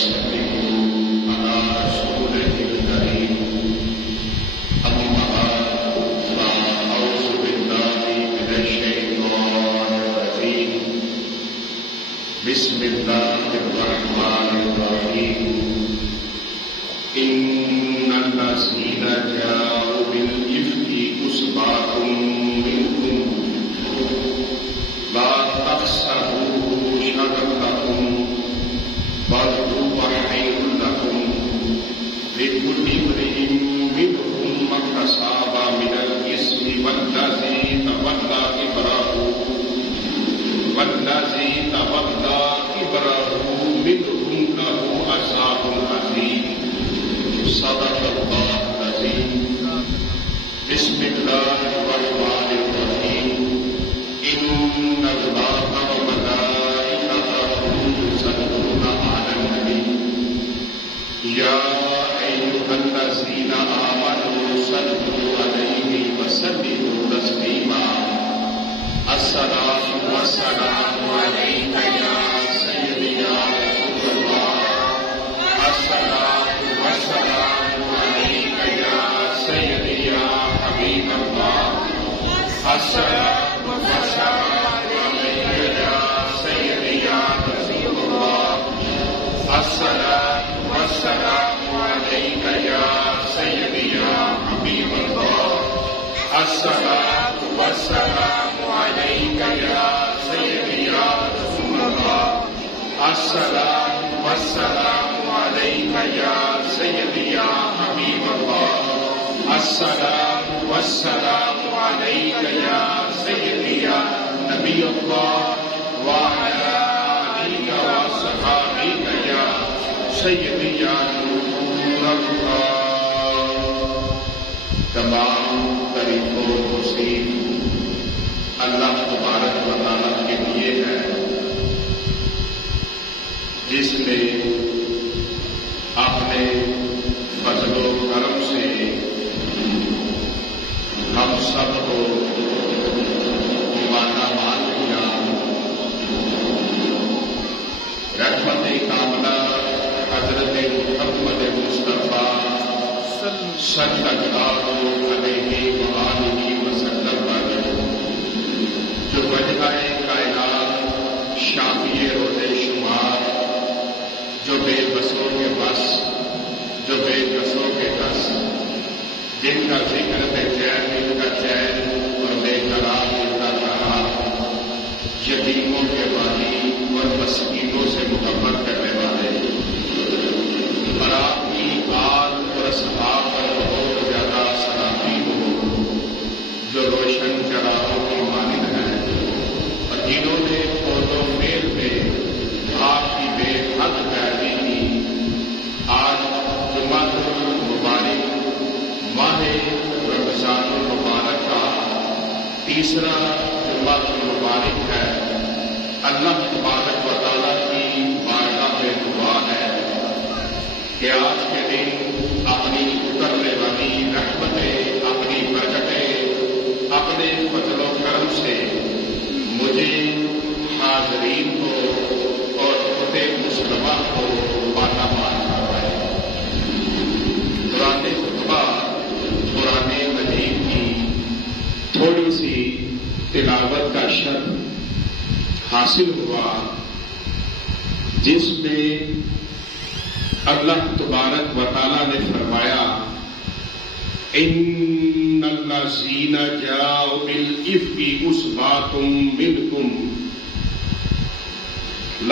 وسلموا على رسوله الكريم أما بعد فأعوذ بالله من الشيطان الرجيم بسم الله الرحمن الرحيم إن الذين جاءوا بالإفك عصبة منكم لا تحسبوه شرا لكم بل هو خير لكم لكل امرئ منهم ما اكتسب من الإثم والذي تولى كبره منهم له عذاب عظيم صدق الله العظيم بسم الله الرحمن الرحيم إن الله وملائكته يصلون على النبي يا أيها الذين آمنوا صلوا عليه وسلموا تسليما الصلاة والسلام عليك يا سيدي يا رسول الله الصلاة والسلام عليك يا سيدي يا حبيب الله الصلاة والسلام عليك يا سيدي يا رسول الله الصلاة والسلام عليك يا سيدي يا حبيب الله الصلاة والسلام عليك يا سيدي يا رسول الله الصلاة والسلام عليك يا سيدي يا حبيب الله الصلاة والسلام عليك يا سيدي يا نبي الله وعلى آلك وصحابك يا سيدي يا نور الله. تمام تعریف و توصیف اللہ تبارک و تعالیٰ کے لیے ہے جس نے اپنے فضل و کرم سے ہم سب کو مانا مان کیا. رحمت کاملہ حضرت محمد مصطفیٰ صلی اللہ علیہ وآلہ وسلم پر جو وجہ کائنات شافی روز شمار جو بے بسوں کے بس جو بے کسوں کے کس جن کا ذکر بے چین ان کا چین اور بے قرار ان کا قرار یتیموں کے والی اور مسکینوں سے محبت کرنے والے اور آپ کی آل اور اصحاب پر بہت زیادہ سلامی ہو جو روشن چراغوں کی مانند ہیں اور جنہوں نے قول و فعل میں آپ کی بے حد پیروی کی. آج جمعہ المبارک ماہ رمضان المبارک کا تیسرا جمعہ المبارک ہے. اللہ تبارک و تعالیٰ کی بارگاہ میں دعا ہے کہ آج کے دن اپنی اترنے والی رحمتیں اپنی برکتیں اپنے فضل و کرم سے مجھے حاضرین کو اور خود مسلمہ کو مانا مان کروائے. قرآن خطبہ قرآن مجید کی تھوڑی سی تلاوت کا شرف حاصل ہوا جس میں اللہ تبارک و تعالیٰ نے فرمایا ان الذین جاؤوا بالافک عصبۃ منکم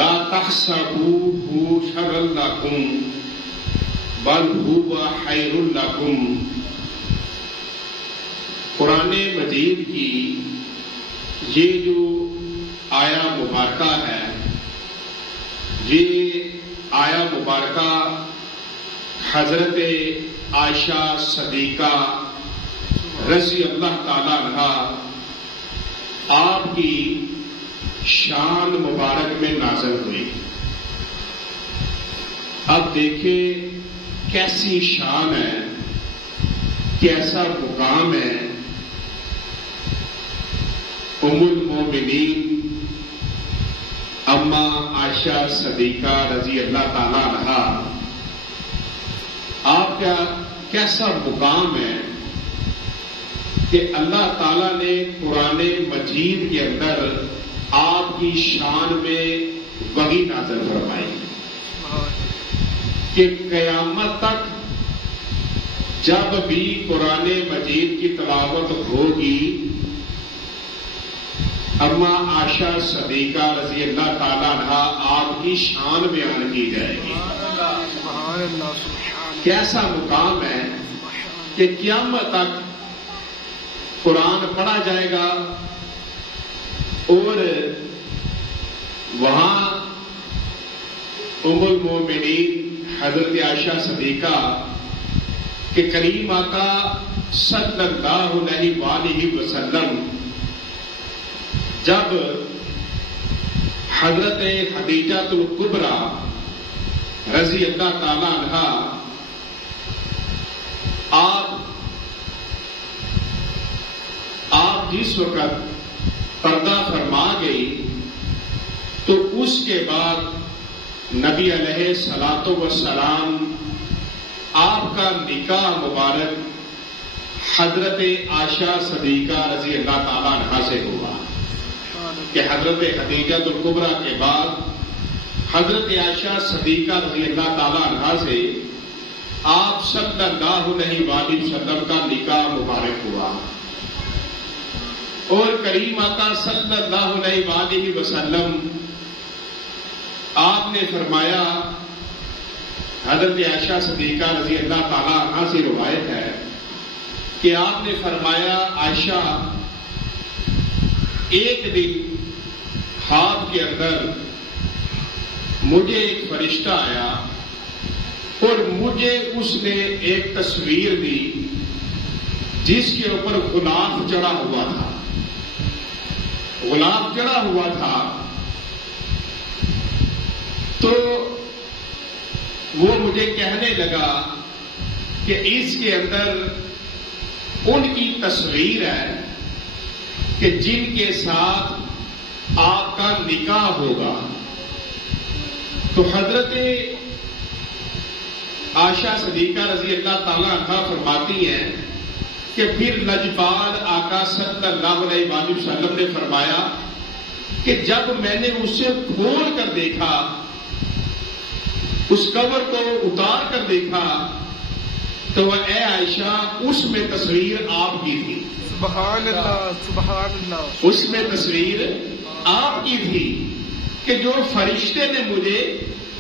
لا تحسبوه شرا لکم بل هو خیر لکم. قرآن مجید کی یہ جو آیا مبارکہ ہے یہ آیا مبارکہ حضرت عائشہ صدیقہ رضی اللہ تعالی عنہا آپ کی شان مبارک میں نازل ہوئی. اب دیکھیں کیسی شان ہے, کیسا مقام ہے. ام المومنین اما عائشہ صدیقہ رضی اللہ تعالی عنہا، آپ کا کیسا مقام ہے کہ اللہ تعالیٰ نے قرآن مجید کے اندر آپ کی شان میں وحی نازل فرمائی کہ قیامت تک جب بھی قرآن مجید کی تلاوت ہوگی، اما عائشہ صدیقہ رضی اللہ تعالیٰ عنہا آپ کی شان بیان کی جائے گی۔ کیسا مقام ہے کہ قیامت تک قرآن پڑھا جائے گا اور وہاں ام المومنین حضرت عائشہ صدیقہ کہ کریم آقا صلی اللہ علیہ وآلہ وسلم جب حضرت خدیجہ الکبریٰ رضی اللہ تعالی عنہا آپ جس وقت پردہ فرما گئی تو اس کے بعد نبی علیہ الصلوۃ والسلام آپ کا نکاح مبارک حضرت عائشہ صدیقہ رضی اللہ تعالی عنہا سے ہوا کہ حضرت خدیجہ الکبریٰ کے بعد حضرت عائشہ صدیقہ رضی اللہ تعالی عنہا سے آپ صلی اللہ علیہ وآلہ وسلم کا نکاح مبارک ہوا، اور کریم آقا صلی اللہ علیہ وآلہ وسلم آپ نے فرمایا، حضرت عائشہ صدیقہ رضی اللہ تعالی عنہا سے روایت ہے کہ آپ نے فرمایا، عائشہ ایک دن خواب کے اندر مجھے ایک فرشتہ آیا اور مجھے اس نے ایک تصویر دی جس کے اوپر غلاف چڑھا ہوا تھا، غلاف چڑھا ہوا تھا، تو وہ مجھے کہنے لگا کہ اس کے اندر ان کی تصویر ہے کہ جن کے ساتھ آپ کا نکاح ہوگا۔ تو حضرت عائشہ صدیقہ رضی اللہ تعالی عنہا فرماتی ہیں کہ پھر لجپال آقا صلی اللہ علیہ وآلہ وسلم نے فرمایا کہ جب میں نے اسے کھول کر دیکھا، اس کور کو اتار کر دیکھا، تو اے عائشہ اس میں تصویر آپ کی تھی۔ سبحان اللہ، سبحان اللہ۔ اس میں تصویر آپ کی تھی کہ جو فرشتے نے مجھے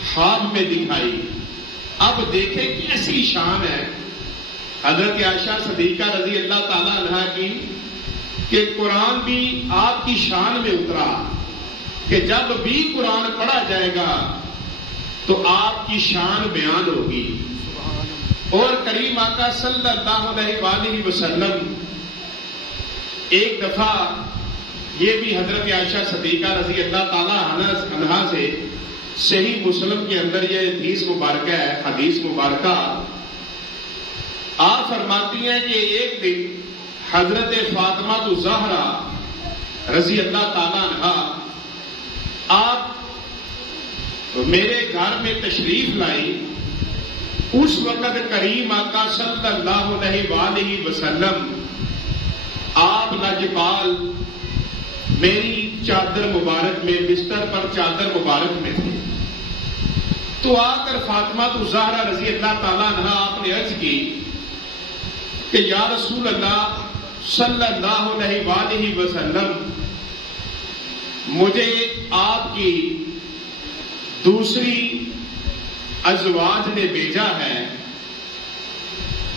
خواب میں دکھائی۔ اب دیکھیں کیسی شان ہے حضرت عائشہ صدیقہ رضی اللہ تعالی عنہا کی کہ قرآن بھی آپ کی شان میں اترا کہ جب بھی قرآن پڑھا جائے گا تو آپ کی شان بیان ہوگی۔ اور کریم آقا صلی اللہ علیہ وآلہ وسلم ایک دفعہ یہ بھی حضرت عائشہ صدیقہ رضی اللہ تعالی عنہا سے صحیح مسلم کے اندر یہ حدیث مبارکہ ہے، حدیث مبارکہ آپ فرماتی ہیں کہ ایک دن حضرت فاطمہ الزہرا رضی اللہ تعالی عنہا آپ میرے گھر میں تشریف لائی۔ اس وقت کریم آقا صلی اللہ علیہ وآلہ وسلم آپ لاجپال میری چادر مبارک میں، بستر پر چادر مبارک میں تھے، تو آ کر فاطمہ الزہرا رضی اللہ تعالیٰ عنہا آپ نے عرض کی کہ یا رسول اللہ صلی اللہ علیہ وآلہ وسلم، مجھے آپ کی دوسری ازواج نے بھیجا ہے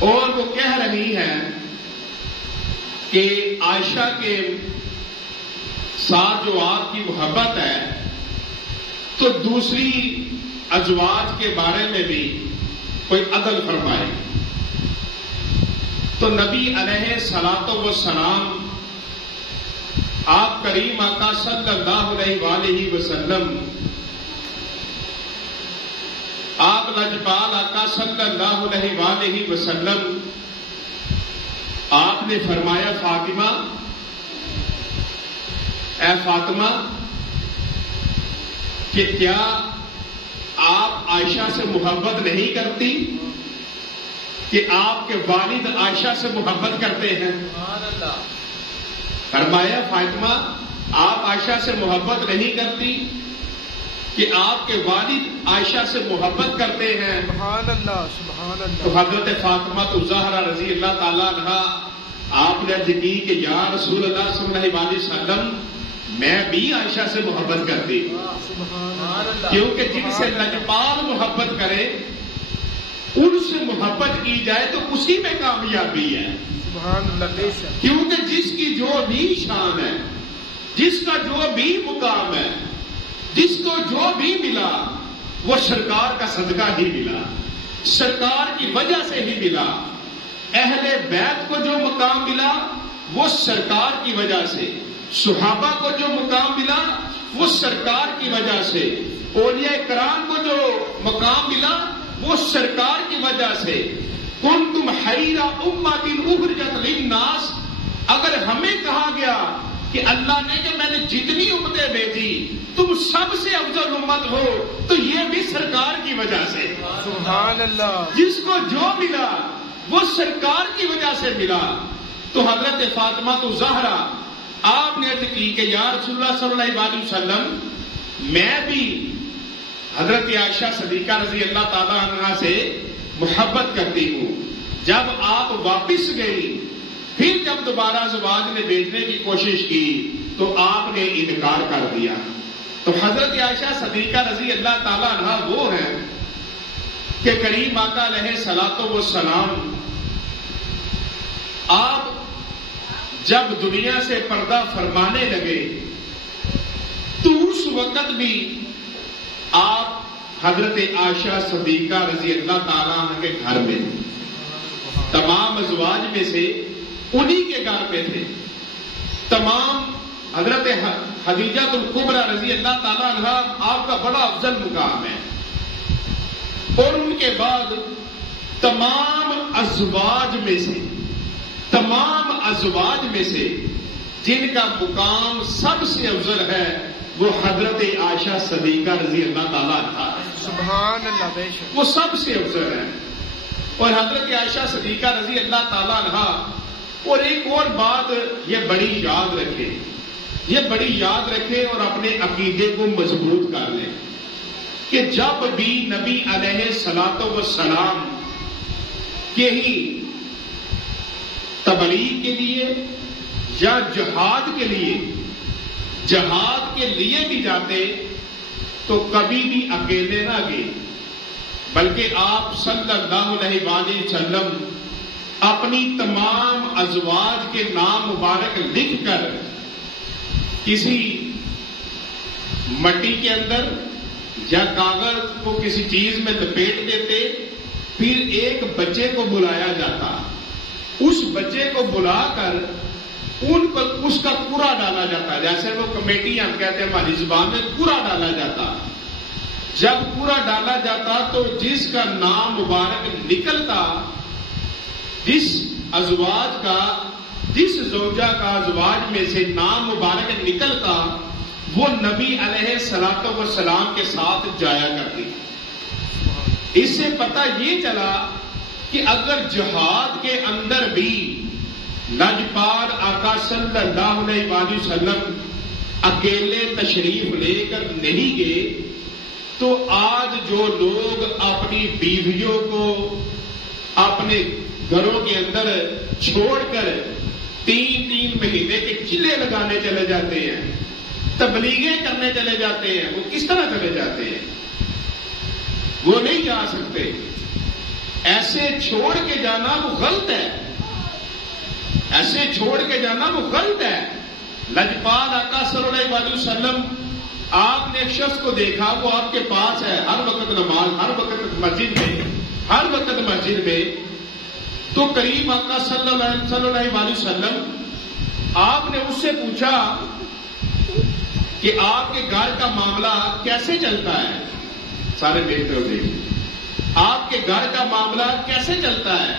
اور وہ کہہ رہی ہے کہ عائشہ کے ساتھ جو آپ کی محبت ہے تو دوسری ازواج کے بارے میں بھی کوئی عدل فرمائے۔ تو نبی علیہ الصلوۃ والسلام آپ کریم آقا صلی اللہ علیہ وآلہ وسلم آپ لجپال آقا صلی اللہ علیہ وآلہ وسلم آپ نے فرمایا فاطمہ، اے فاطمہ کہ کیا آپ عائشہ سے محبت نہیں کرتی کہ آپ کے والد عائشہ سے محبت کرتے ہیں؟ فرمایا فاطمہ آپ عائشہ سے محبت نہیں کرتی کہ آپ کے والد عائشہ سے محبت کرتے ہیں؟ سبحان اللہ سبحان اللہ. تو حضرت فاطمہ الزہرا رضی اللہ تعالیٰ عنہ آپ نے عرض کی کہ یا رسول اللہ صلی اللہ علیہ وسلم میں بھی عائشہ سے محبت کرتی ہوں، کیونکہ جن سے لجپال محبت کرے ان سے محبت کی جائے تو اسی میں کامیابی ہے. سبحان اللہ بے شک. کیونکہ جس کی جو بھی شان ہے، جس کا جو بھی مقام ہے، جس کو جو بھی ملا وہ سرکار کا صدقہ ہی ملا، سرکار کی وجہ سے ہی ملا. اہل بیت کو جو مقام ملا وہ سرکار کی وجہ سے، صحابہ کو جو مقام ملا وہ سرکار کی وجہ سے، اولیاء کرام کو جو مقام ملا وہ سرکار کی وجہ سے. کنتم خیر امۃ اخرجت للناس، اگر ہمیں کہا گیا کہ اللہ نے کہ میں نے جتنی امتیں بھیجی تم سب سے افضل امت ہو تو یہ بھی سرکار کی وجہ سے. سبحان اللہ. جس کو جو ملا وہ سرکار کی وجہ سے ملا. تو حضرت فاطمہ الزہرا آپ نے عرض کی کہ یا رسول اللہ صلی اللہ علیہ وسلم میں بھی حضرت عائشہ صدیقہ رضی اللہ تعالی عنہا سے محبت کرتی ہوں. جب آپ واپس گئی پھر جب دوبارہ زواج میں بھیجنے کی کوشش کی تو آپ نے انکار کر دیا. تو حضرت عائشہ صدیقہ رضی اللہ تعالی عنہا وہ ہیں کہ کریم آقا علیہ الصلوۃ والسلام آپ جب دنیا سے پردہ فرمانے لگے تو اس وقت بھی آپ حضرت عائشہ صدیقہ رضی اللہ تعالیٰ عنہ کے گھر میں، تمام ازواج میں سے انہی کے گھر پہ تھے. تمام حضرت خدیجہ الکبریٰ رضی اللہ تعالیٰ عنہ آپ کا بڑا افضل مقام ہے. اور ان کے بعد تمام ازواج میں سے جن کا مقام سب سے افضل ہے وہ حضرت عائشہ صدیقہ رضی اللہ تعالیٰ عنہ. سبحان اللہ بے شک. وہ سب سے افضل ہے. اور حضرت عائشہ صدیقہ رضی اللہ تعالیٰ عنہ. اور ایک اور بات یہ بڑی یاد رکھے اور اپنے عقیدے کو مضبوط کر لیں کہ جب بھی نبی علیہ الصلوۃ والسلام کے ہی تبلیغ کے لیے یا جہاد کے لیے بھی جاتے تو کبھی بھی اکیلے نہ گئے، بلکہ آپ صلی اللہ علیہ وسلم اپنی تمام ازواج کے نام مبارک لکھ کر کسی مٹی کے اندر یا کاغذ کو کسی چیز میں لپیٹ دیتے، پھر ایک بچے کو بلایا جاتا، اس بچے کو بلا کر ان پر اس کا پورا ڈالا جاتا، جیسے وہ کمیٹی ہم کہتے ہیں ہماری زبان میں، پورا ڈالا جاتا. جب پورا ڈالا جاتا تو جس کا نام مبارک نکلتا، جس زوجہ کا ازواج میں سے نام مبارک نکلتا وہ نبی علیہ الصلوۃ والسلام کے ساتھ جایا کرتی. اس سے پتہ یہ چلا کہ اگر جہاد کے اندر بھی لجپال آقا صلی اللہ علیہ وسلم اکیلے تشریف لے کر نہیں گئے تو آج جو لوگ اپنی بیویوں کو اپنے گھروں کے اندر چھوڑ کر 3 مہینے کے چلے لگانے چلے جاتے ہیں، تبلیغیں کرنے چلے جاتے ہیں، وہ کس طرح چلے جاتے ہیں؟ وہ نہیں جا سکتے. ایسے چھوڑ کے جانا وہ غلط ہے، ایسے چھوڑ کے جانا وہ غلط ہے. لجپال آقا صلی اللہ علیہ وسلم آپ نے ایک شخص کو دیکھا، وہ آپ کے پاس ہے، ہر وقت نماز، ہر وقت مسجد میں. تو کریم آقا صلی اللہ علیہ وسلم آپ نے اس سے پوچھا کہ آپ کے گھر کا معاملہ کیسے چلتا ہے؟ سارے دیکھتے ہو آپ کے گھر کا معاملہ کیسے چلتا ہے؟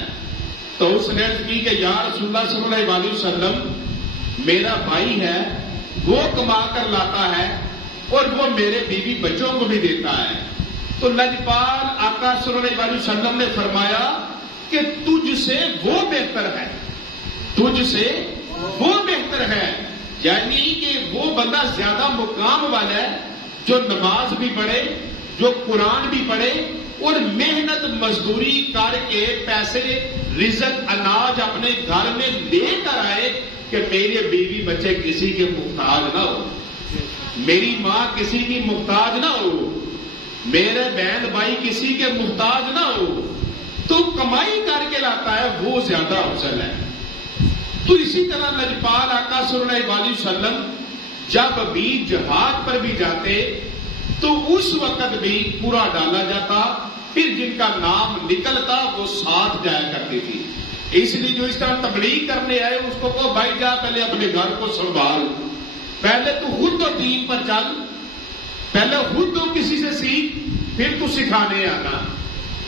تو اس نے عرض کی کہ یا رسول اللہ صلی اللہ علیہ وسلم میرا بھائی ہے، وہ کما کر لاتا ہے اور وہ میرے بیوی بچوں کو بھی دیتا ہے. تو لجپال آقا صلی اللہ علیہ وسلم نے فرمایا کہ تجھ سے وہ بہتر ہے، تجھ سے وہ بہتر ہے، یعنی کہ وہ بندہ زیادہ مقام والا ہے جو نماز بھی پڑھے، جو قرآن بھی پڑھے اور محنت مزدوری کر کے پیسے رزق اناج اپنے گھر میں لے کر آئے کہ میرے بیوی بچے کسی کے محتاج نہ ہو، میری ماں کسی کی محتاج نہ ہو، میرے بہن بھائی کسی کے محتاج نہ ہو. تو کمائی کر کے لاتا ہے وہ زیادہ افضل ہے. تو اسی طرح لجپال آقا صلی اللہ علیہ وسلم جب بھی جہاد پر بھی جاتے تو اس وقت بھی پورا ڈالا جاتا، پھر جن کا نام نکلتا وہ ساتھ جایا کرتی تھی. اس لیے جو اس طرح تبلیغ کرنے آئے اس کو کہو بھائی جا پہلے اپنے گھر کو سنبھال، پہلے تو خود تو دین پر چل، پہلے خود تو کسی سے سیکھ پھر تو سکھانے آنا.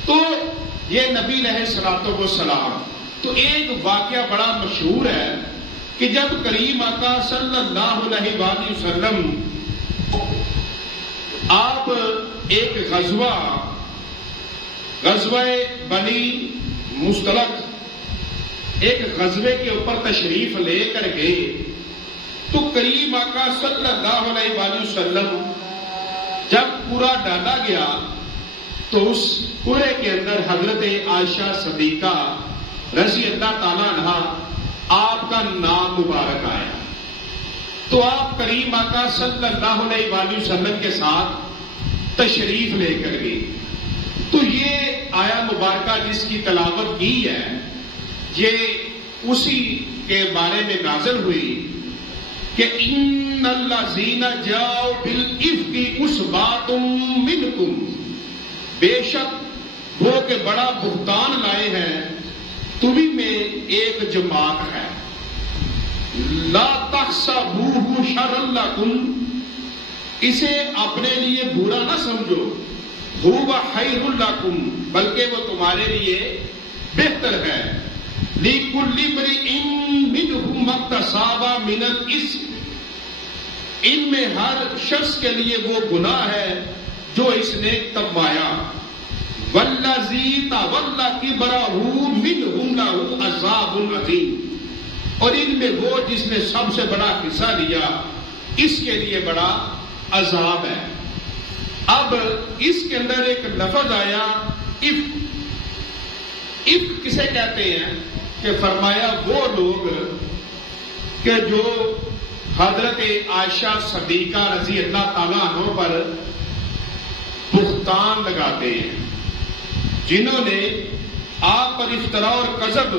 تو یہ نبی علیہ الصلوۃ والسلام. تو ایک واقعہ بڑا مشہور ہے کہ جب کریم آقا صلی اللہ علیہ وآلہ وسلم آپ ایک غزوہ بنی مصطلق ایک غزوے کے اوپر تشریف لے کر گئے تو کریم آقا صلی اللہ علیہ وآلہ وسلم جب پورا ڈالا گیا تو اس پورے کے اندر حضرت عائشہ صدیقہ رضی اللہ تعالیٰ عنہ آپ کا نام مبارک آیا. تو آپ کریم آقا صلی اللہ علیہ وآلہ وسلم کے ساتھ تشریف لے کر گئے. تو یہ آیا مبارکہ جس کی تلاوت کی ہے یہ اسی کے بارے میں نازل ہوئی کہ ان الذین جاؤ بالافک عصبۃ منکم، بے شک وہ کہ بڑا بہتان لائے ہیں تمہیں میں ایک جماعت ہے. لا تحسبوہ شرا لکم، اسے اپنے لیے برا نہ سمجھو، ھو خیر لکم، بلکہ وہ تمہارے لیے بہتر ہے. لکل امرئ منہم ما اکتسب من الاثم، ان میں ہر شخص کے لیے وہ گناہ ہے جو اس نے کمایا. والذی تولى کبرہ منہم لہ عذاب عظیم، اور ان میں وہ جس نے سب سے بڑا حصہ لیا اس کے لیے بڑا عذاب ہے. اب اس کے اندر ایک لفظ آیا عفق. عفق کسے کہتے ہیں کہ فرمایا وہ لوگ کہ جو حضرت عائشہ صدیقہ رضی اللہ تعالیٰ عنہ پر بہتان لگاتے ہیں، جنہوں نے آپ پر افطرا اور کذب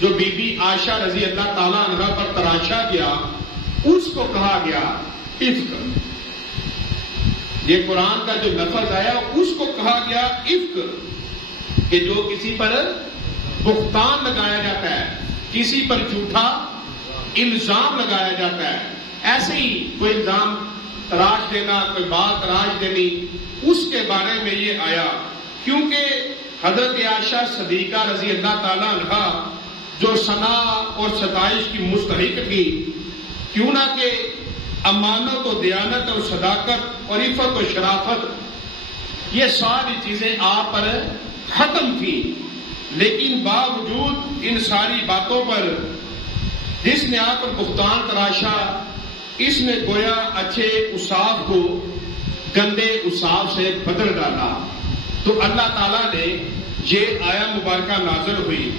جو بی بی عائشہ رضی اللہ تعالیٰ عنہ پر تراشا گیا اس کو کہا گیا عفق. یہ قرآن کا جو لفظ آیا اس کو کہا گیا عفق، کہ جو کسی پر بہتان لگایا جاتا ہے، کسی پر جھوٹا الزام لگایا جاتا ہے. ایسے ہی کوئی الزام تراش دینا، کوئی بات تراش دینی، اس کے بارے میں یہ آیا کیونکہ حضرت عائشہ صدیقہ رضی اللہ تعالیٰ عنہ جو ثنا اور ستائش کی مستحق تھی، کیوں نہ کہ امانت و دیانت اور صداقت اور عفت و شرافت یہ ساری چیزیں آپ پر ختم تھی، لیکن باوجود ان ساری باتوں پر جس نے آپ پر بہتان تراشا اس نے گویا اچھے اصاف کو گندے اصاف سے بدل ڈالا. تو اللہ تعالیٰ نے یہ آیا مبارکہ نازل ہوئی.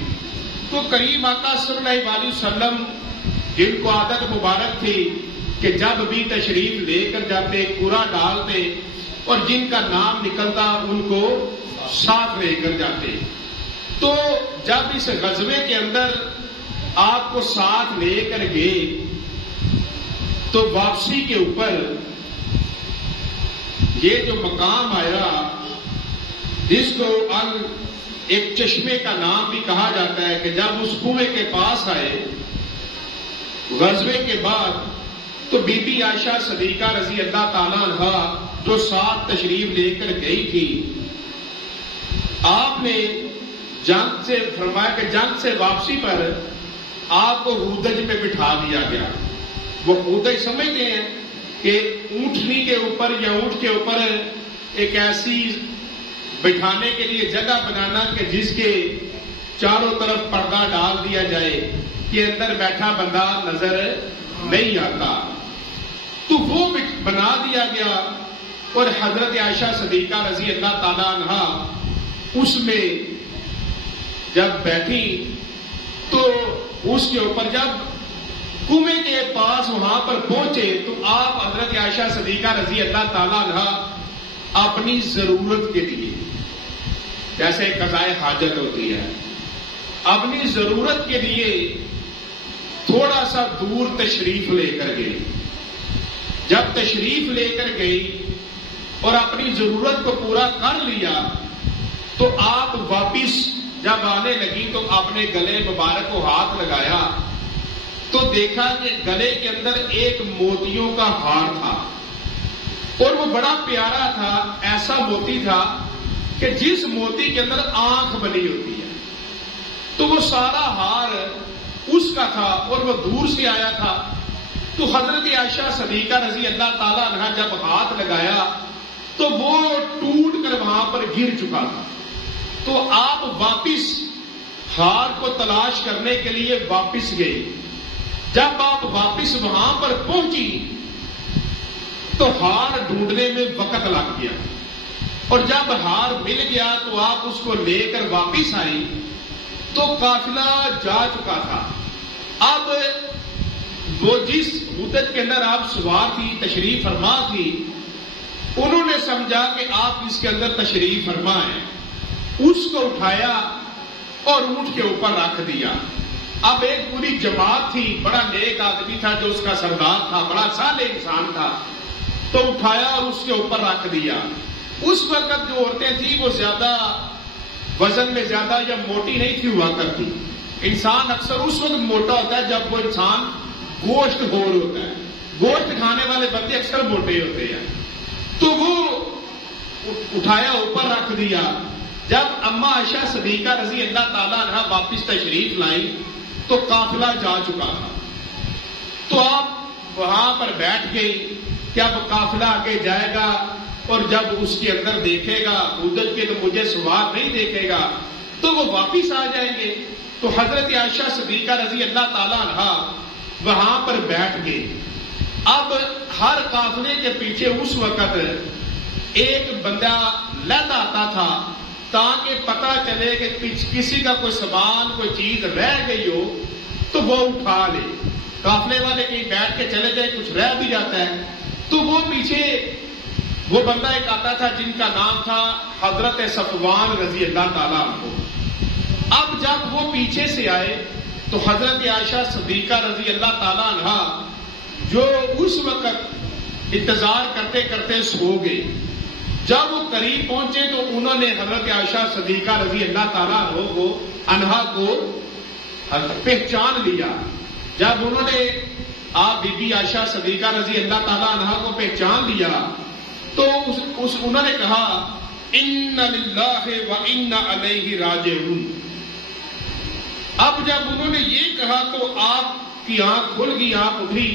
تو کریم آقا صلی اللہ علیہ وسلم جن کو عادت مبارک تھی کہ جب بھی تشریف لے کر جاتے کوڑا ڈالتے اور جن کا نام نکلتا ان کو ساتھ لے کر جاتے. تو جب اس غزوے کے اندر آپ کو ساتھ لے کر گئے تو واپسی کے اوپر یہ جو مقام آیا جس کو ایک چشمے کا نام بھی کہا جاتا ہے کہ جب اس کنویں کے پاس آئے غزوے کے بعد تو بی بی عائشہ صدیقہ رضی اللہ تعالیٰ عنہ جو ساتھ تشریف لے کر گئی تھی، آپ نے جنگ سے فرمایا کہ جنگ سے واپسی پر آپ کو ہودج پہ بٹھا دیا گیا. وہ ہودج سمجھتے ہیں کہ کہ اونٹنی کے اوپر یا اونٹ کے اوپر ایک ایسی بٹھانے کے لیے جگہ بنانا کہ جس کے چاروں طرف پردہ ڈال دیا جائے کہ اندر بیٹھا بندہ نظر نہیں آتا. تو وہ بنا دیا گیا اور حضرت عائشہ صدیقہ رضی اللہ تعالی عنہا اس میں جب بیٹھی تو اس کے اوپر جب کنویں کے پاس وہاں پر پہنچے تو آپ حضرت عائشہ صدیقہ رضی اللہ تعالی عنہا اپنی ضرورت کے لیے، جیسے قضائے حاجت ہوتی ہے، اپنی ضرورت کے لیے تھوڑا سا دور تشریف لے کر گئی. جب تشریف لے کر گئی اور اپنی ضرورت کو پورا کر لیا تو آپ واپس جب آنے لگی تو آپ نے گلے مبارک کو ہاتھ لگایا تو دیکھا کہ گلے کے اندر ایک موتیوں کا ہار تھا اور وہ بڑا پیارا تھا. ایسا موتی تھا کہ جس موتی کے اندر آنکھ بنی ہوتی ہے، تو وہ سارا ہار اس کا تھا اور وہ دور سے آیا تھا. تو حضرت عائشہ صدیقہ رضی اللہ تعالی عنہا جب ہاتھ لگایا تو وہ ٹوٹ کر وہاں پر گر چکا تھا. تو آپ واپس ہار کو تلاش کرنے کے لیے واپس گئے. جب آپ واپس وہاں پر پہنچی تو ہار ڈھونڈنے میں وقت لگ گیا اور جب ہار مل گیا تو آپ اس کو لے کر واپس آئی تو قافلہ جا چکا تھا. اب وہ جس مدت کے اندر آپ سوار تھی، تشریف فرما تھی، انہوں نے سمجھا کہ آپ اس کے اندر تشریف فرما ہے. اس کو اٹھایا اور اونٹ کے اوپر رکھ دیا. اب ایک پوری جماعت تھی، بڑا نیک آدمی تھا جو اس کا سردار تھا، بڑا صالح انسان تھا، تو اٹھایا اور اس کے اوپر رکھ دیا. اس وقت جو عورتیں تھیں وہ زیادہ وزن میں زیادہ یا موٹی نہیں تھی ہوا کرتی. انسان اکثر اس وقت موٹا ہوتا ہے جب وہ انسان گوشت خور ہوتا ہے. گوشت کھانے والے بندے اکثر موٹے ہوتے ہیں. تو وہ اٹھایا اوپر رکھ دیا. جب اما عائشہ صدیقہ رضی اللہ تعالی عنہا واپس تشریف لائی تو قافلہ جا چکا تھا. تو آپ وہاں پر بیٹھ گئی کہ اب قافلہ آگے جائے گا اور جب اس کے اندر دیکھے گا مدت کے تو مجھے سوار نہیں دیکھے گا تو وہ واپس آ جائیں گے. تو حضرت عائشہ صدیقہ رضی اللہ تعالی عنہا وہاں پر بیٹھ گئے. اب ہر قافلے کے پیچھے اس وقت ایک بندہ لیتا آتا تھا تاکہ پتہ چلے کہ کسی کا کوئی سامان کوئی چیز رہ گئی ہو تو وہ اٹھا لے. قافلے والے کہیں بیٹھ کے چلے جائے کچھ رہ بھی جاتا ہے تو وہ پیچھے وہ بندہ ایک آتا تھا جن کا نام تھا حضرت صفوان رضی اللہ تعالیٰ عنہ. اب جب وہ پیچھے سے آئے تو حضرت عائشہ صدیقہ رضی اللہ تعالیٰ عنہ جو اس وقت انتظار کرتے کرتے سو گئے. جب وہ قریب پہنچے تو انہوں نے حضرت عائشہ صدیقہ رضی اللہ تعالیٰ عنہ کو پہچان لیا. جب انہوں نے آپ بی بی عائشہ صدیقہ رضی اللہ تعالیٰ عنہ کو پہچان لیا تو انہوں نے کہا ان للہ و انا الیہ راجعون. اب جب انہوں نے یہ کہا تو آپ کی آنکھ کھل گئی، آپ اٹھی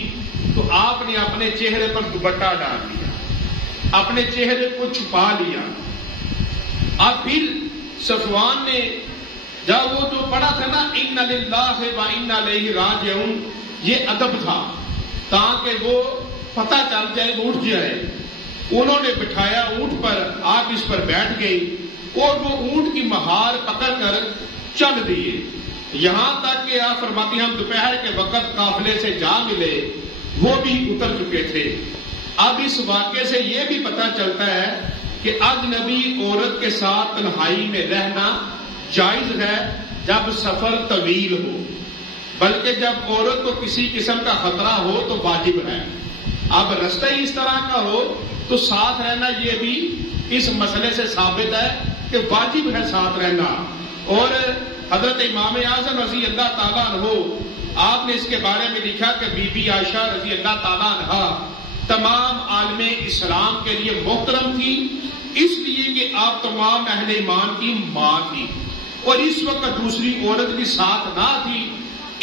تو آپ نے اپنے چہرے پر دوپٹہ ڈال دیا، اپنے چہرے کو چھپا لیا. اب پھر صفوان نے جب وہ جو پڑھا تھا نا ان للہ و انا الیہ راجعون، یہ ادب تھا تاکہ وہ پتہ چل جائے وہ اٹھ جائے. انہوں نے بٹھایا اونٹ پر، آپ اس پر بیٹھ گئی اور وہ اونٹ کی مہار پکڑ کر چل دیے. یہاں تک کہ آپ فرماتی ہم دوپہر کے وقت قافلے سے جا ملے، وہ بھی اتر چکے تھے. اب اس واقعے سے یہ بھی پتہ چلتا ہے کہ اجنبی عورت کے ساتھ تنہائی میں رہنا جائز ہے جب سفر طویل ہو، بلکہ جب عورت کو کسی قسم کا خطرہ ہو تو واجب ہے. اب رستہ ہی اس طرح کا ہو تو ساتھ رہنا یہ بھی اس مسئلے سے ثابت ہے کہ واجب ہے ساتھ رہنا. اور حضرت امام اعظم رضی اللہ تعالیٰ عنہ آپ نے اس کے بارے میں لکھا کہ بی بی عائشہ رضی اللہ تعالیٰ عنہ تمام عالم اسلام کے لیے محترم تھی، اس لیے کہ آپ تمام اہل ایمان کی ماں تھی اور اس وقت دوسری عورت بھی ساتھ نہ تھی.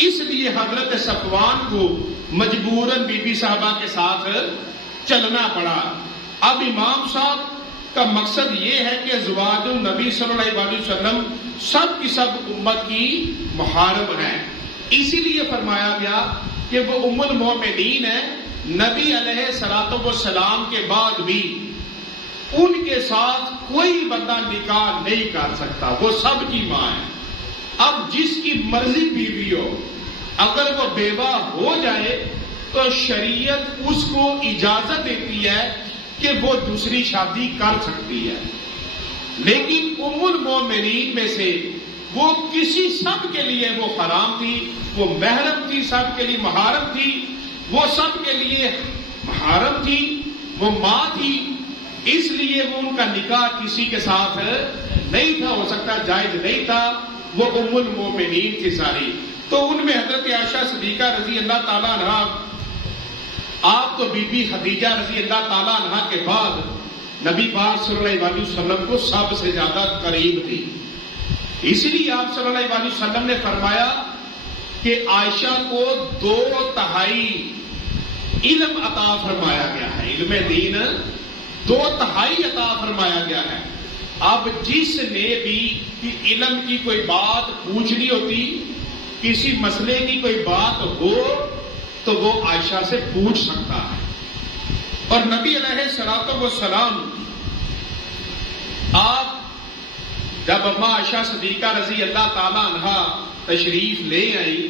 اس لیے حضرت صفوان کو مجبوراً بی بی صاحبہ کے ساتھ چلنا پڑا۔ اب امام صاحب کا مقصد یہ ہے کہ ازواج النبی صلی اللہ علیہ وسلم سب کی سب امت کی محارم ہیں، اسی لیے فرمایا گیا کہ وہ ام المومنین ہے، نبی علیہ الصلوۃ والسلام کے بعد بھی ان کے ساتھ کوئی بندہ نکاح نہیں کر سکتا، وہ سب کی ماں ہے۔ اب جس کی مرضی بیوی ہو، اگر وہ بیوہ ہو جائے تو شریعت اس کو اجازت دیتی ہے کہ وہ دوسری شادی کر سکتی ہے، لیکن ام المومنین میں سے وہ کسی سب کے لیے وہ حرام تھی، وہ محرم تھی، سب کے لیے محارم تھی، وہ سب کے لیے محارم تھی، وہ ماں تھی، اس لیے وہ ان کا نکاح کسی کے ساتھ نہیں تھا، ہو سکتا جائز نہیں تھا، وہ ام المومنین تھی ساری۔ تو ان میں حضرت عائشہ صدیقہ رضی اللہ تعالیٰ عنہ، آپ تو بی بی خدیجہ رضی اللہ تعالیٰ عنہ کے بعد نبی پاک صلی اللہ علیہ وسلم کو سب سے زیادہ قریب تھی، اس لیے آپ صلی اللہ علیہ وسلم نے فرمایا کہ عائشہ کو 2/3 علم عطا فرمایا گیا ہے، علم دین 2/3 عطا فرمایا گیا ہے۔ اب جس نے بھی علم کی کوئی بات پوچھنی ہوتی، کسی مسئلے کی کوئی بات ہو تو وہ عائشہ سے پوچھ سکتا ہے۔ اور نبی علیہ الصلوۃ والسلام آپ جب اما عائشہ صدیقہ رضی اللہ تعالی عنہا تشریف لے آئی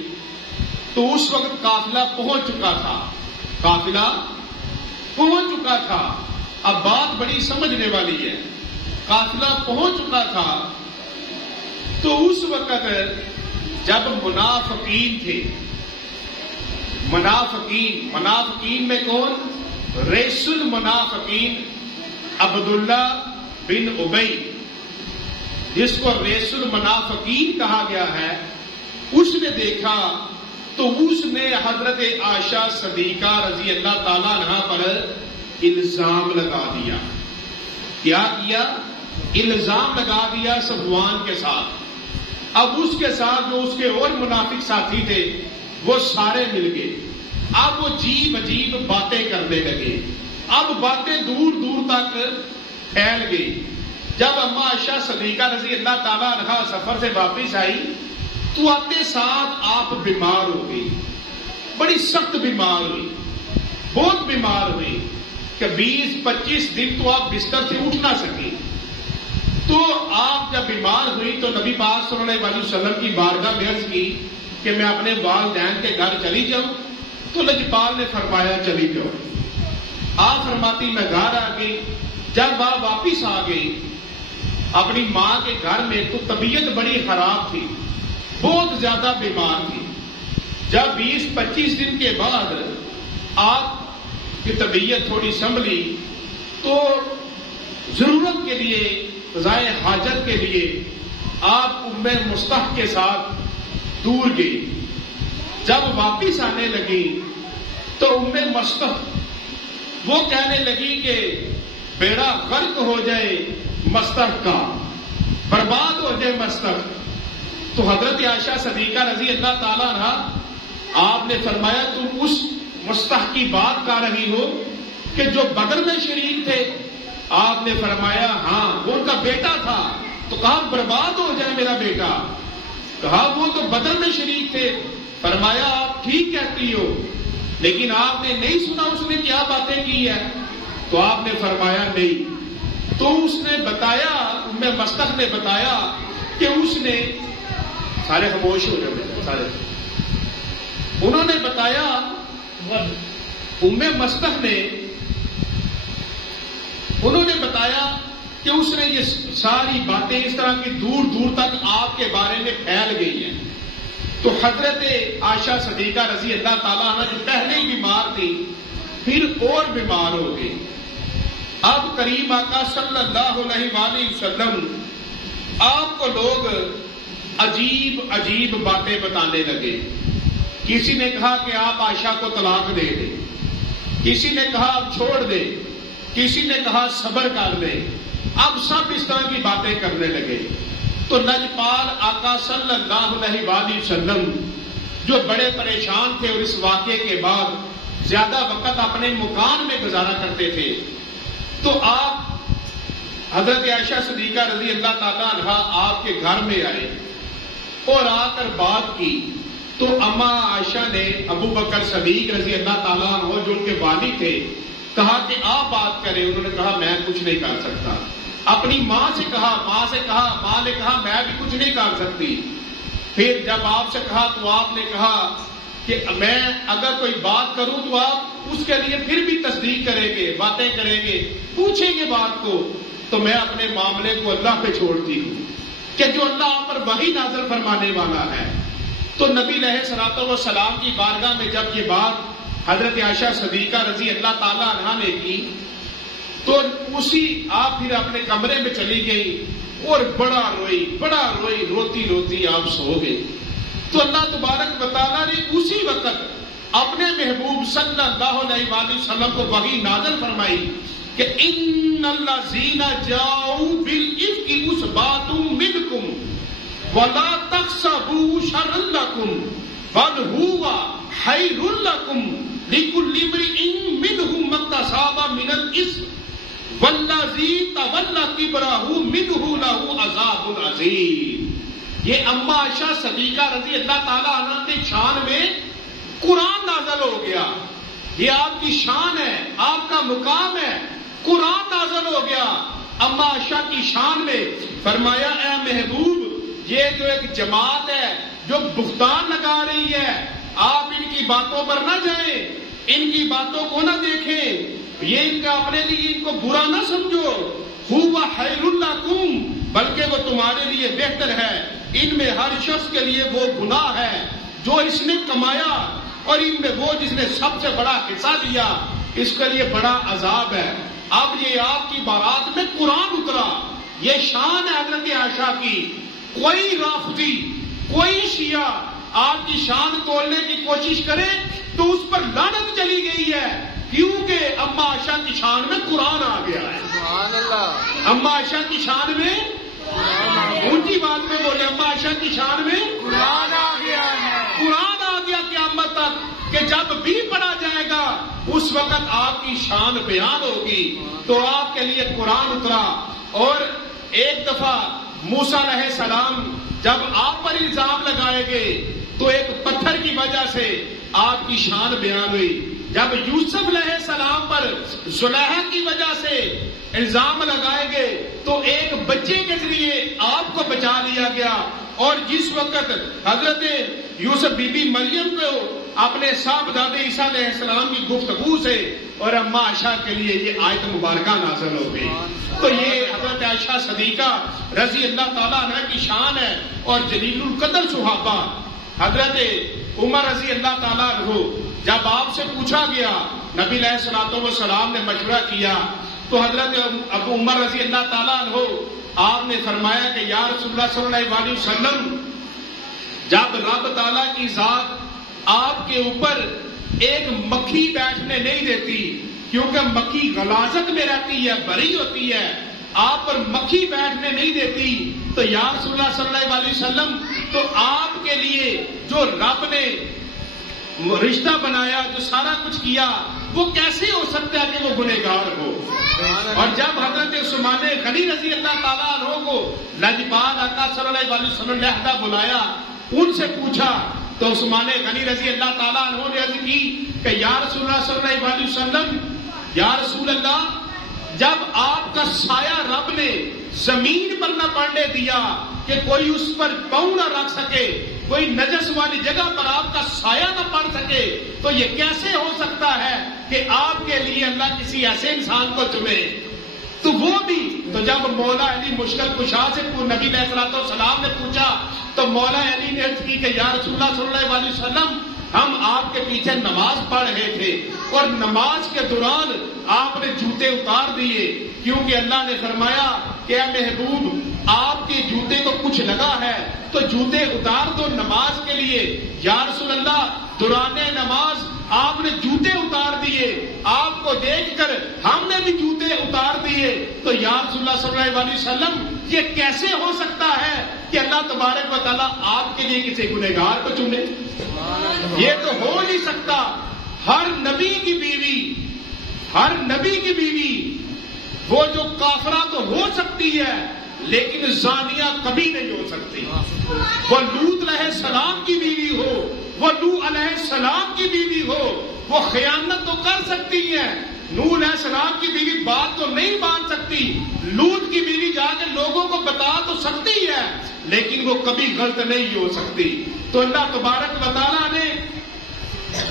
تو اس وقت قافلہ پہنچ چکا تھا، قافلہ پہنچ چکا تھا۔ اب بات بڑی سمجھنے والی ہے، قافلہ پہنچ چکا تھا تو اس وقت جب منافقین تھے، منافقین میں کون؟ رئیس المنافقین عبداللہ بن ابی، جس کو رئیس المنافقین کہا گیا ہے، اس نے دیکھا تو اس نے حضرت عائشہ صدیقہ رضی اللہ تعالیٰ عنہ پر الزام لگا دیا۔ کیا کیا؟ الزام لگا دیا صفوان کے ساتھ۔ اب اس کے ساتھ جو اس کے اور منافق ساتھی تھے وہ سارے مل گئے، اب وہ عجیب باتیں کرنے لگے، اب باتیں دور دور تک پھیل گئی۔ جب اما عائشہ صدیقہ رضی اللہ تعالیٰ عنہ سفر سے واپس آئی تو آتے ساتھ آپ بیمار ہو گئی، بڑی سخت بیمار ہوئی، بہت بیمار ہوئی کہ 20-25 دن تو آپ بستر سے اٹھ نہ سکی۔ تو آپ جب بیمار ہوئی تو نبی پاک صلی اللہ علیہ وسلم کی بارگاہ میں عرض کی کہ میں اپنے والدین کے گھر چلی جاؤں، تو لجپال نے فرمایا چلی جاؤ۔ آپ فرماتی میں گھر آ گئی۔ جب آپ واپس آ گئی اپنی ماں کے گھر میں تو طبیعت بڑی خراب تھی، بہت زیادہ بیمار تھی۔ جب 20-25 دن کے بعد آپ کی طبیعت تھوڑی سنبھلی تو ضرورت کے لیے، قضائے حاجت کے لیے آپ ام مستح کے ساتھ دور گئی۔ جب واپس آنے لگی تو ام مستح وہ کہنے لگی کہ بیڑا غرق ہو جائے مستح کا، برباد ہو جائے مستح۔ تو حضرت عائشہ صدیقہ رضی اللہ تعالیٰ عنہ آپ نے فرمایا تم اس مستح کی بات کر رہی ہو کہ جو بدر میں شریک تھے؟ آپ نے فرمایا ہاں، وہ ان کا بیٹا تھا۔ تو کہا برباد ہو جائے میرا بیٹا، کہا وہ تو بدر میں شریک تھے۔ فرمایا آپ ٹھیک کہتی ہو، لیکن آپ نے نہیں سنا اس نے کیا باتیں کی ہے؟ تو آپ نے فرمایا نہیں۔ تو اس نے بتایا، ام مستح نے بتایا کہ اس نے، سارے خاموش ہو جائے سارے، انہوں نے بتایا، ام مستح نے انہوں نے بتایا کہ اس نے یہ ساری باتیں اس طرح کی دور دور تک آپ کے بارے میں پھیل گئی ہیں۔ تو حضرت عائشہ صدیقہ رضی اللہ تعالیٰ عنہ جو پہلے ہی بیمار تھی پھر اور بیمار ہو گئی۔ اب کریم آقا صلی اللہ علیہ وآلہ وسلم آپ کو لوگ عجیب باتیں بتانے لگے۔ کسی نے کہا کہ آپ عائشہ کو طلاق دے دیں، کسی نے کہا آپ چھوڑ دیں، کسی نے کہا صبر کر دیں۔ اب سب اس طرح کی باتیں کرنے لگے۔ تو لجپال آقا صلی اللہ علیہ وآلہ وسلم جو بڑے پریشان تھے اور اس واقعے کے بعد زیادہ وقت اپنے مکان میں گزارا کرتے تھے. تو آپ حضرت عائشہ صدیقہ رضی اللہ تعالیٰ عنہا آپ کے گھر میں آئے اور آ کر بات کی. تو اما عائشہ نے ابو بکر صدیق رضی اللہ تعالیٰ عنہ جو ان کے والد تھے کہا کہ آپ بات کریں. انہوں نے کہا میں کچھ نہیں کر سکتا. اپنی ماں سے کہا, ماں نے کہا میں بھی کچھ نہیں کر سکتی. پھر جب آپ سے کہا تو آپ نے کہا کہ میں اگر کوئی بات کروں تو آپ اس کے لیے پھر بھی تصدیق کریں گے, باتیں کریں گے, پوچھیں گے بات کو. تو میں اپنے معاملے کو اللہ پہ چھوڑتی ہوں کہ جو اللہ آپ پر وحی نازل فرمانے والا ہے. تو نبی علیہ الصلوۃ والسلام کی بارگاہ میں جب یہ بات حضرت عائشہ صدیقہ رضی اللہ تعالیٰ عنہا نے کی تو اسی آپ پھر اپنے کمرے میں چلی گئی اور بڑا روئی, روتی روتی آپ سو گئی. تو اللہ تبارک و تعالیٰ نے اسی وقت اپنے محبوب صلی اللہ علیہ وآلہ وسلم کو وحی نازل فرمائی کہ ان الذین جاؤوا بالافک عصبۃ منکم ولا تحسبوا شرا لکم بل هو خیر لکم لکل امرئ منهم ما اکتسب من الاثم والذی تولى کبرہ منہ لہ عذاب عظیم. یہ اما عائشہ صدیقہ رضی اللہ تعالیٰ عنہ کے شان میں قرآن نازل ہو گیا. یہ آپ کی شان ہے, آپ کا مقام ہے. قرآن نازل ہو گیا اما عائشہ کی شان میں. فرمایا اے محبوب یہ جو ایک جماعت ہے جو بہتان لگا رہی ہے آپ ان کی باتوں پر نہ جائیں, ان کی باتوں کو نہ دیکھیں, یہ ان کا اپنے لیے ان کو برا نہ سمجھو. ہوا خیر لکم بلکہ وہ تمہارے لیے بہتر ہے. ان میں ہر شخص کے لیے وہ گناہ ہے جو اس نے کمایا اور ان میں وہ جس نے سب سے بڑا حصہ دیا اس کے لیے بڑا عذاب ہے. اب یہ آپ کی بارات میں قرآن اترا. یہ شان ہے حضرت عائشہ کی. کوئی رافضی کوئی شیعہ آپ کی شان توڑنے کی کوشش کرے تو اس پر لعنت چلی گئی ہے کیونکہ اما عائشہ کی شان میں قرآن آ گیا ہے. سبحان اللہ. اما عائشہ کی شان میں اونچی بات میں بولے اما عائشہ کی شان میں قرآن آ گیا ہے. قرآن آ گیا قیامت تک کہ جب بھی پڑھا جائے گا اس وقت آپ کی شان بیان ہوگی. تو آپ کے لیے قرآن اترا. اور ایک دفعہ موسیٰ علیہ السلام جب آپ پر الزام لگائے گئے تو ایک پتھر کی وجہ سے آپ کی شان بیان ہوئی. جب یوسف علیہ السلام پر زلیخا کی وجہ سے الزام لگائے گئے تو ایک بچے کے ذریعے آپ کو بچا لیا گیا. اور جس وقت حضرت یوسف بی بی مریم کو اپنے صاحبزادے عیسیٰ علیہ السلام کی گفتگو سے اور اما عائشہ کے لیے یہ آیت مبارکہ نازل ہو گئی. تو یہ حضرت عائشہ صدیقہ رضی اللہ تعالیٰ عنہ کی شان ہے. اور جلیل القدر صحابہ حضرت عمر رضی اللہ تعالیٰ عنہ جب آپ سے پوچھا گیا نبی علیہ الصلوۃ والسلام نے مشورہ کیا تو حضرت ابو عمر رضی اللہ تعالیٰ عنہ آپ نے فرمایا کہ یا رسول اللہ صلی اللہ علیہ وسلم جب رب تعالیٰ کی ذات آپ کے اوپر ایک مکھی بیٹھنے نہیں دیتی کیونکہ مکھی غلاظت میں رہتی ہے بری ہوتی ہے آپ پر مکھی بیٹھنے نہیں دیتی تو یا رسول اللہ صلی اللہ علیہ وسلم تو آپ کے لیے جو رب نے رشتہ بنایا جو سارا کچھ کیا وہ کیسے ہو سکتا ہے کہ وہ گنہگار ہو. اور جب حضرت عثمان غنی رضی اللہ تعالیٰ عنہ کو لجپال آقا صلی اللہ علیہ وسلم نے عہدہ بلایا ان سے پوچھا تو عثمان غنی رضی اللہ تعالیٰ عنہ نے عرض کی کہ یا رسول اللہ صلی اللہ علیہ وسلم یا رسول اللہ جب آپ کا سایہ رب نے زمین پر نہ پڑنے دیا کہ کوئی اس پر پاؤں نہ رکھ سکے کوئی نجس والی جگہ پر آپ کا سایہ نہ پڑ سکے تو یہ کیسے ہو سکتا ہے کہ آپ کے لیے اللہ کسی ایسے انسان کو چنے. تو وہ بھی تو جب مولا علی مشکل کشا سے نبی علیہ الصلوۃ والسلام نے پوچھا تو مولا علی نے عرض کی کہ یا رسول اللہ صلی اللہ علیہ وسلم ہم آپ کے پیچھے نماز پڑھ رہے تھے اور نماز کے دوران آپ نے جوتے اتار دیے کیونکہ اللہ نے فرمایا کہ اے محبوب آپ کے جوتے کو کچھ لگا ہے تو جوتے اتار دو نماز کے لیے. یا رسول اللہ دوران نماز آپ نے جوتے اتار دیے آپ کو دیکھ کر ہم نے بھی جوتے اتار دیے تو یا رسول اللہ صلی اللہ علیہ وسلم یہ کیسے ہو سکتا ہے کہ اللہ تبارک و تعالیٰ آپ کے لیے کسی گنہگار کو چنے. یہ تو ہو نہیں سکتا. ہر نبی کی بیوی وہ جو کافرہ تو ہو سکتی ہے لیکن زانیہ کبھی نہیں ہو سکتی. وہ لوط علیہ السلام کی بیوی ہو، وہ نوح علیہ السلام کی بیوی ہو، وہ خیانت تو کر سکتی ہے. نوح علیہ السلام کی بیوی بات تو نہیں مان سکتی، لوط کی بیوی جا کے لوگوں کو بتا تو سکتی ہے لیکن وہ کبھی غلط نہیں ہو سکتی. تو اللہ تبارک و تعالیٰ نے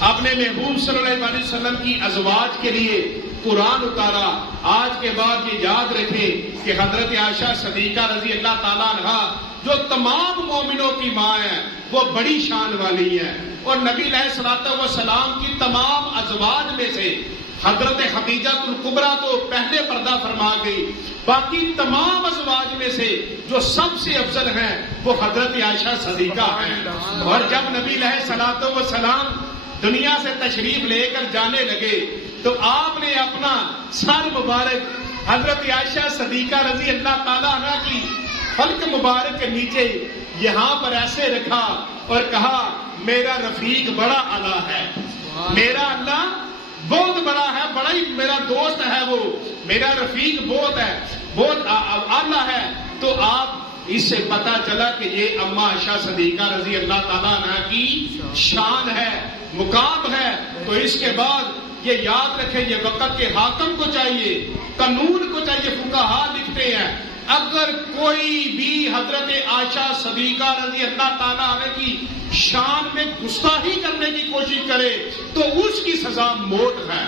اپنے محبوب صلی اللہ علیہ وسلم کی ازواج کے لیے قرآن اتارا. آج کے بعد یہ یاد رکھیں کہ حضرت عائشہ صدیقہ رضی اللہ تعالیٰ عنہا جو تمام مومنوں کی ماں ہے وہ بڑی شان والی ہے، اور نبی علیہ الصلوۃ والسلام کی تمام ازواج میں سے حضرت خدیجہ الکبریٰ تو پہلے پردہ فرما گئی، باقی تمام ازواج میں سے جو سب سے افضل ہیں وہ حضرت عائشہ صدیقہ ہیں. اور جب نبی علیہ الصلوۃ والسلام دنیا سے تشریف لے کر جانے لگے تو آپ نے اپنا سر مبارک حضرت عائشہ صدیقہ رضی اللہ تعالیٰ عنہ کی حلق مبارک کے نیچے یہاں پر ایسے رکھا اور کہا میرا رفیق بڑا اعلیٰ ہے، میرا اللہ بہت بڑا ہے، بڑا ہی میرا دوست ہے، وہ میرا رفیق بہت اعلیٰ ہے. تو آپ اس سے پتا چلا کہ یہ اماں عائشہ صدیقہ رضی اللہ تعالیٰ عنہ کی شان ہے، مقام ہے. تو اس کے بعد یہ یاد رکھیں، یہ وقت کے حاکم کو چاہیے، قانون کو چاہیے. فقہا لکھتے ہیں اگر کوئی بھی حضرت عائشہ صدیقہ رضی اللہ تعالیٰ عنہ کی شان میں گستاخی کرنے کی کوشش کرے تو اس کی سزا موت ہے،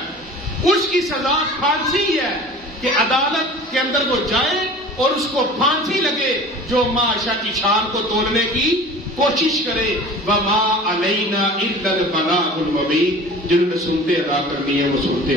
اس کی سزا پھانسی ہے کہ عدالت کے اندر وہ جائے اور اس کو پھانسی لگے جو ماں عائشہ کی شان کو تولنے کی کوشش کرے. وما علینا الا البلاغ المبین. جن نے سنتے ادا کرنی ہے وہ سنتے